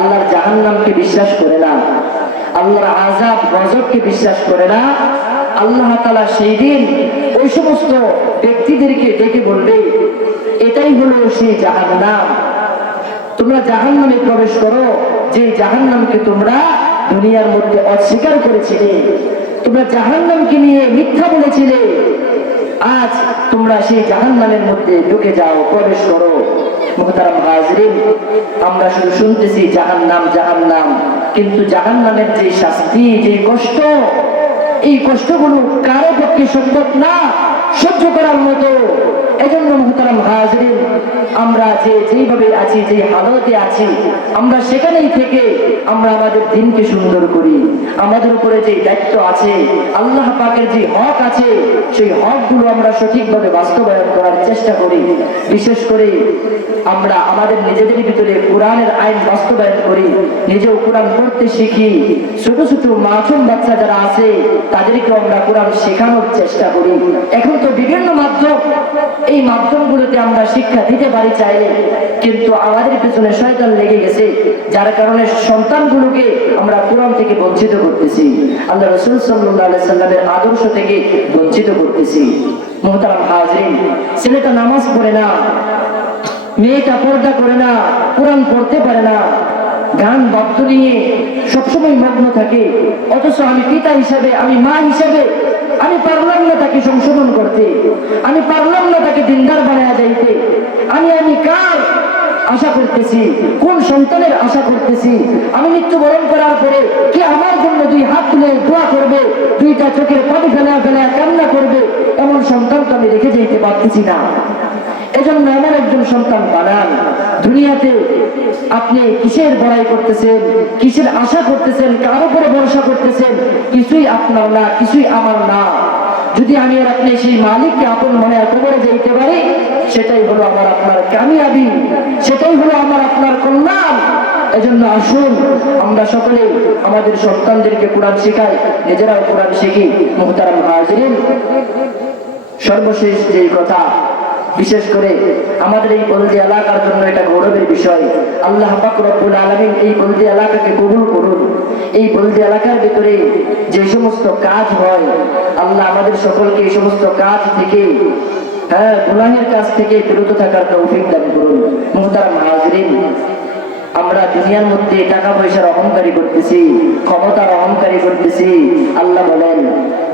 আল্লাহর জাহান্নামকে বিশ্বাস করে না, আল্লাহর আযাব গজবকে বিশ্বাস করে না, আল্লাহ তাআলা সেই দিন ওই সমস্ত ব্যক্তিদেরকে ডেকে বলবে, এটাই হলো সেই জাহান্নাম। তোমরা জাহান্নামে প্রবেশ করো, যে জাহান্নামকে তোমরা দুনিয়ার মধ্যে অস্বীকার করেছিলে, তোমরা জাহান্নামকে নিয়ে মিথ্যা বলেছিলে, আজ তোমরা সেই জাহান্নামের মধ্যে ঢুকে যাও, প্রবেশ করো। মুহতারাম হাজরিন, আমরা শুধু শুনতেছি জাহান্নাম জাহান্নাম, কিন্তু জাহান্নামের যে শাস্তি, যে কষ্ট, এই কষ্টগুলো কারো পক্ষে সম্ভব না সহ্য করার মতো। এজন্য মুহতারাম হাজরিন, আমরা যেইভাবে আছি, যে হালতে আছি, আমরা সেখানেই থেকে আমরা আমাদের দিনকে সুন্দর করি। আমাদের উপরে যে দায়িত্ব আছে, আল্লাহ পাকের যে হক আছে, সেই হকগুলো আমরা সঠিকভাবে বাস্তবায়ন করার চেষ্টা করি। বিশেষ করে আমরা আমাদের নিজেদের ভিতরে কোরআনের আইন বাস্তবায়ন করি, নিজেও কোরআন পড়তে শিখি। ছোট ছোট মাসুম বাচ্চা যারা আছে, তাদেরকেও আমরা কোরআন শেখানোর চেষ্টা করি। এখন তো বিভিন্ন মাধ্যম, এই মাধ্যমগুলোতে আমরা শিক্ষা দিতে পারি চাইলে, কিন্তু আমাদের পেছনে শয়তান লেগে গেছে, যার কারণে সন্তানগুলোকে আমরা কোরআন থেকে বঞ্চিত করতেছি, আল্লাহ রাসূল সাল্লাল্লাহু আলাইহি সাল্লামের আদর্শ থেকে বঞ্চিত করতেছি। মুহতারাম হাজরিন, ছেলেটা নামাজ পড়ে না, মেয়েটা পর্দা করে না, কোরআন পড়তে পারে না, গান বাদ্য নিয়ে সবসময় মগ্ন থাকে, অথচ আমি পিতা হিসাবে, আমি মা হিসাবে আমি পারলাম না তাকে সংশোধন করতে, আমি পারলাম না তাকে দিনদার বানায়া যাইতে। আমি কার আশা করতেছি, কোন সন্তানের আশা করতেছি? আমি মৃত্যুবরণ করার পরে কি আমার জন্য দুই হাত তুলে দোয়া করবে, দুইটা চোখের পানি ফেলা ফেলা কান্না করবে? এমন সন্তান তো আমি রেখে যেতে পারতেছি না। এজন্য এমন একজন সন্তান বানান। দুনিয়াতে আপনি কিসের বড়াই করতেছেন, কিসের আশা করতেছেন, কার উপরে ভরসা করতেছেন? কিছুই আপনার না, কিছুই আমার না। যদি আমি আর আপনি সেই মালিককে আপন মনে কবরে যাইতে পারি, সেটাই হলো আমার আপনার কামিয়াবি, সেটাই হলো আমার আপনার কল্যাণ। এজন্য আসুন আমরা সকলে আমাদের সন্তানদেরকে কোরআন শেখাই, নিজেরাও কোরআন শিখি। মুহতারাম হাজিরিন, সর্বশেষ যে কথা, বিশেষ করে আমাদের এই বলদি এলাকার জন্য এটা গৌরবের বিষয়। আল্লাহ পাক রব্বুল আলামিন এই বলদি এলাকাকে কবুল করুন। এই বলদি এলাকার ভিতরে যে সমস্ত কাজ হয়, আল্লাহ আমাদের সকলকে এই সমস্ত কাজ থেকে, গুনাহের কাজ থেকে বিরত থাকার তৌফিক দান করুন। মুহতারাম হাজিরিন, আমরা দুনিয়ার মধ্যে টাকা পয়সার অহংকারী করতেছি, ক্ষমতার অহংকারী করতেছি। আল্লাহ বলেন,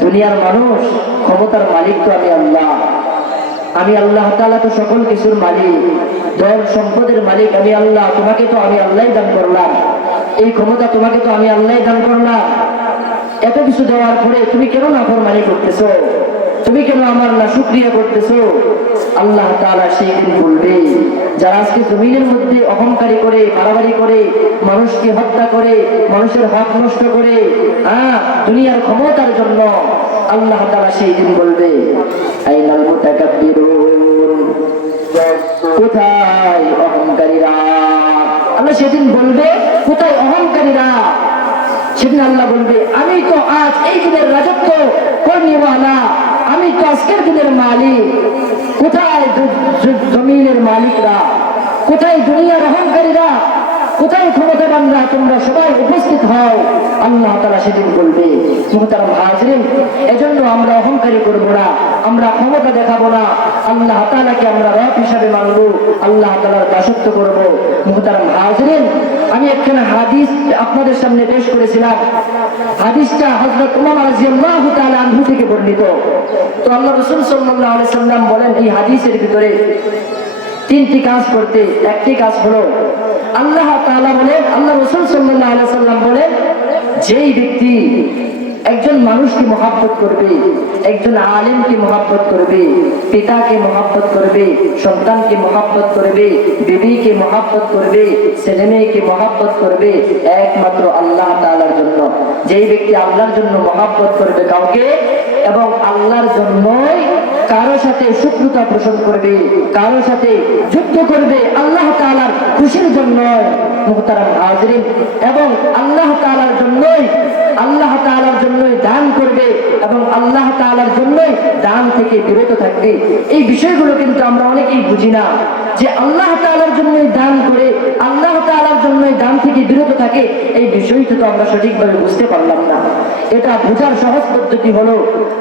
দুনিয়ার মানুষ, ক্ষমতার মালিক তো আমি আল্লাহ। আমি আল্লাহ তাআলা তো সকল কিছুর মালিক, ধন সম্পদের মালিক আমি আল্লাহ। তোমাকে তো আমি আল্লাহই দান করলাম, এই ক্ষমতা তোমাকে তো আমি আল্লাহই দান করলাম। এত কিছু দেওয়ার পরে তুমি কেন নাফরমানি করতেছো? তুমি কেন আমার না শুকরিয়া করতেছো? আল্লাহ তাআলা সেই দিন বলবে, যারা আজকে জমিনের মধ্যে অহংকারী করে, মারামারি করে, মানুষকে হত্যা করে, মানুষের হক নষ্ট করে, দুনিয়ার ক্ষমতার জন্য, আল্লাহ তাআলা সেই দিন বলবে, আইনাল মুতাকাব্বিরুন, কোথায় অহংকারীরা? আল্লাহ সেদিন বলবে, কোথায় অহংকারীরা? সেদিন আল্লাহ বলবে, আমি তো আজ এই দিনের রাজত্ব কর্মীওয়ালা, আমি তো আজকের দিনের মালিক। কোথায় জমিনের মালিকরা? কোথায় দুনিয়ার অহংকারীরা? কোথায় ক্ষমতাবানরা? তোমরা সবাই উপস্থিত হও, আল্লাহ তাআলা সেদিন বলবে। মুহতারাম হাজিরিন, এজন্য আমরা অহংকারী করব না, আমরা ক্ষমতা দেখাবো না, আল্লাহ তাআলাকে আমরা রব হিসাবে মানব, আল্লাহ তাআলার দাসত্ব করব। মুহতারাম হাজিরিন, আমি একখানা হাদিস আপনাদের সামনে পেশ করেছিলাম। হাদিসটা হযরত উমার রাদিয়াল্লাহু তাআলা আনহু থেকে বর্ণিত। তো আল্লাহ রাসূল সাল্লাল্লাহু আলাইহি সাল্লাম বলেন, এই হাদিসের ভিতরে তিনটি কাজ করতে, একটি কাজ হলো, আল্লাহ তাআলা বলেন, আল্লাহ রাসূল সাল্লাল্লাহু আলাইহি সাল্লাম বলেন, যেই ব্যক্তি একজন মানুষকে মহব্বত করবে, একজন আলেমকে মহব্বত করবে, পিতাকে মহব্বত করবে, সন্তানকে মহব্বত করবে, বিবিকে মহব্বত করবে, ছেলেমেয়েকে মহব্বত করবে, একমাত্র আল্লাহ তাআলার জন্য। যেই ব্যক্তি আল্লাহর জন্য মহব্বত করবে কাউকে, এবং আল্লাহর জন্যই কারো সাথে শত্রুতা পোষণ করবে, কারো সাথে যুদ্ধ করবে আল্লাহ তাআলার খুশির জন্য মুহতারাম হাজিরিন, এবং আল্লাহ তাআলার জন্যই দান করবে এবং আল্লাহ তাআলার জন্যই দান থেকে বিরত থাকবে। এই বিষয়গুলো কিন্তু আমরা অনেকেই বুঝি না, যে আল্লাহ তাআলার জন্যই দান করে আল্লাহ তাআলার জন্যই দান থেকে বিরত থাকে। এই বিষয়টা তো আমরা সঠিকভাবে বুঝতে পারলাম না। এটা বোঝার সহজ পদ্ধতি হলো,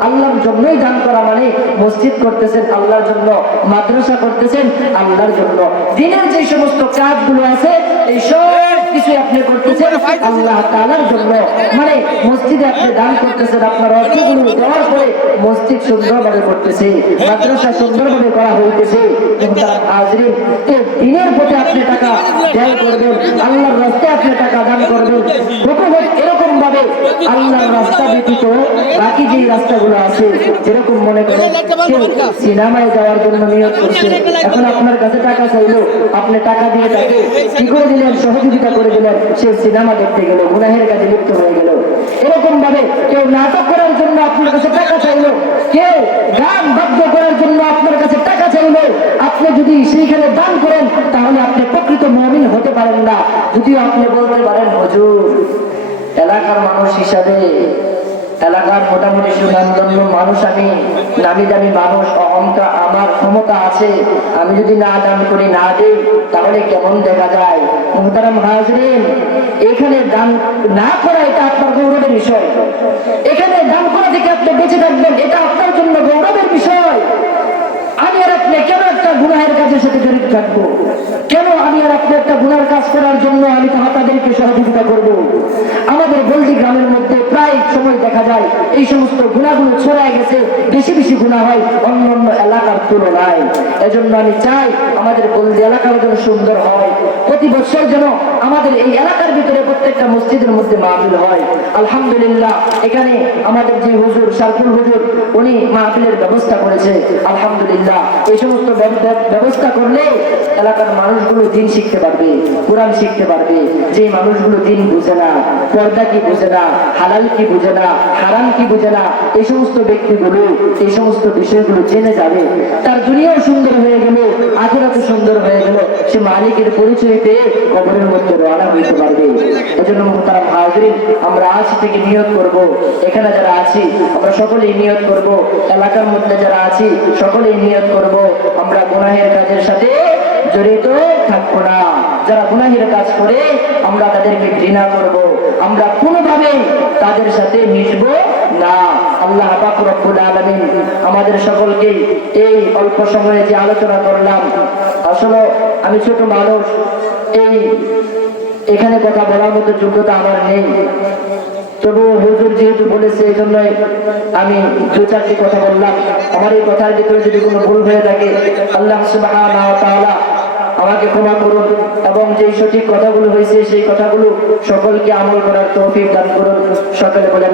আল্লাহর জন্যই দান করা মানে মসজিদ করতেছেন আল্লাহর জন্য, মাদ্রাসা করতেছেন আল্লাহর জন্য, দিনের যে সমস্ত কাজগুলো আছে এই সব কিছু আপনি করতেছেন আল্লাহ তাআলার জন্য। মানে মসজিদে আপনি দান করতেছেন, আপনার অর্থগুলো দেওয়ার পরে মসজিদ সুন্দরভাবে করতেছে, মাদ্রাসা সুন্দরভাবে করা হইতেছে। হাজিরিন, দিনের পথে আপনি টাকা ব্যয় করবেন, আল্লাহর রাস্তায় আপনি টাকা দান করবেন। এরকম ভাবে আল্লাহর রাস্তা ব্যতীত বাকি যে রাস্তাগুলো আছে, যেরকম মনে করেন কেউ সিনেমায় যাওয়ার জন্য নিয়ত করছে, এখন আপনার কাছে টাকা চাইলো, আপনি টাকা দিয়ে তাকে কি করে দিলেন, সহযোগিতা করে দিলেন, সে সিনেমা দেখতে গেল, গুনাহের কাজে লিপ্ত হয়ে গেল। এরকম ভাবে কেউ নাটক করার জন্য আপনার কাছে টাকা চাইলো, কেউ গান বাদ্য করার জন্য আপনার কাছে টাকা চাইলো, আপনি যদি সেইখানে দান করেন তাহলে আপনি প্রকৃত মুমিন হতে পারেন না। যদিও আপনি বলতে পারেন, হুজুর এলাকার মানুষ হিসাবে, এলাকার মোটামুটি সুনামধন্য মানুষ, আমি নামি দামি মানুষ, অহংকার আমার ক্ষমতা আছে, আমি যদি না দান করি, না দেই, তাহলে কেমন দেখা যায়। মুহতারাম হাজিরিন, এখানে দান না করা এটা আপনার গৌরবের বিষয়, এখানে দান করা থেকে আপনি বেঁচে থাকবেন এটা আপনার জন্য গৌরবের বিষয়। আমি আর আপনি কেন একটা গুনাহের কাজের সাথে জড়িত থাকবো? কেন আমি আর আপনি একটা গুনার কাজ করার জন্য আমি তাদেরকে সহযোগিতা করব? আমাদের বলদি গ্রামের মধ্যে প্রায় সময় দেখা যায় এই সমস্ত গুনাহগুলো ছড়ায় গেছে, বেশি বেশি গুনাহ হয় অন্য অন্য এলাকার তুলনায়। এজন্য আমি চাই আমাদের বলদি এলাকার যেন সুন্দর হয়, প্রতি বছর যেন আমাদের এই এলাকার ভিতরে প্রত্যেকটা মসজিদের মধ্যে মাহফিল হয়। আলহামদুলিল্লাহ, এখানে আমাদের যে হুজুর শারফুল হুজুর, উনি মাহফিলের ব্যবস্থা করেছে। আলহামদুলিল্লাহ, এই সমস্ত ব্যবস্থা করলে এলাকার মানুষগুলো দিন শিখতে পারবে, কোরআন শিখতে পারবে। যে মানুষগুলো দিন বুঝে না, পর্দা কি বুঝে না, হালাল কি বুঝে না, হারাম কি বুঝে না, এই সমস্ত ব্যক্তিগুলো এই সমস্ত বিষয়গুলো জেনে যাবে, তার দুনিয়াও সুন্দর হয়ে গেল, আখিরাতও সুন্দর হয়ে গেল, সে মালিকের পরিচয় পেয়ে কবরের মধ্যে রওনা হইতে পারবে। এজন্য মুহতারাম হাজিরিন, আমরা আজ থেকে নিয়ত করব, এখানে যারা আছি আমরা সকলেই নিয়ত করব, এলাকার মধ্যে যারা আছি সকলেই নিয়ত করব, আমরা গুনাহের কাজের সাথে জড়িত থাকবো না। যারা গুনাহের কাজ করে আমরা তাদেরকে ঘৃণা করব, আমরা কোনোভাবে তাদের সাথে মিশব না। আল্লাহ পাক রব্বুল আলামিন আমাদের সকলকে এই অল্প সময়ে যে আলোচনা করলাম, আসলে আমি ছোট মানুষ, এখানে কথা বলার মতো যোগ্যতা আমার নেই, তবু হুজুর যেহেতু বলেছে এই জন্যই আমি দু চারটি কথা বললাম। আমার এই কথার ভিতরে যদি কোনো ভুল হয়ে থাকে আল্লাহ সুবহানাহু ওয়া তাআলা আমাকে ক্ষমা করুন, এবং যে সঠিক কথাগুলো হয়েছে সেই কথাগুলো সকলকে আমল করার তৌফিক দান করুন। সকলে বলে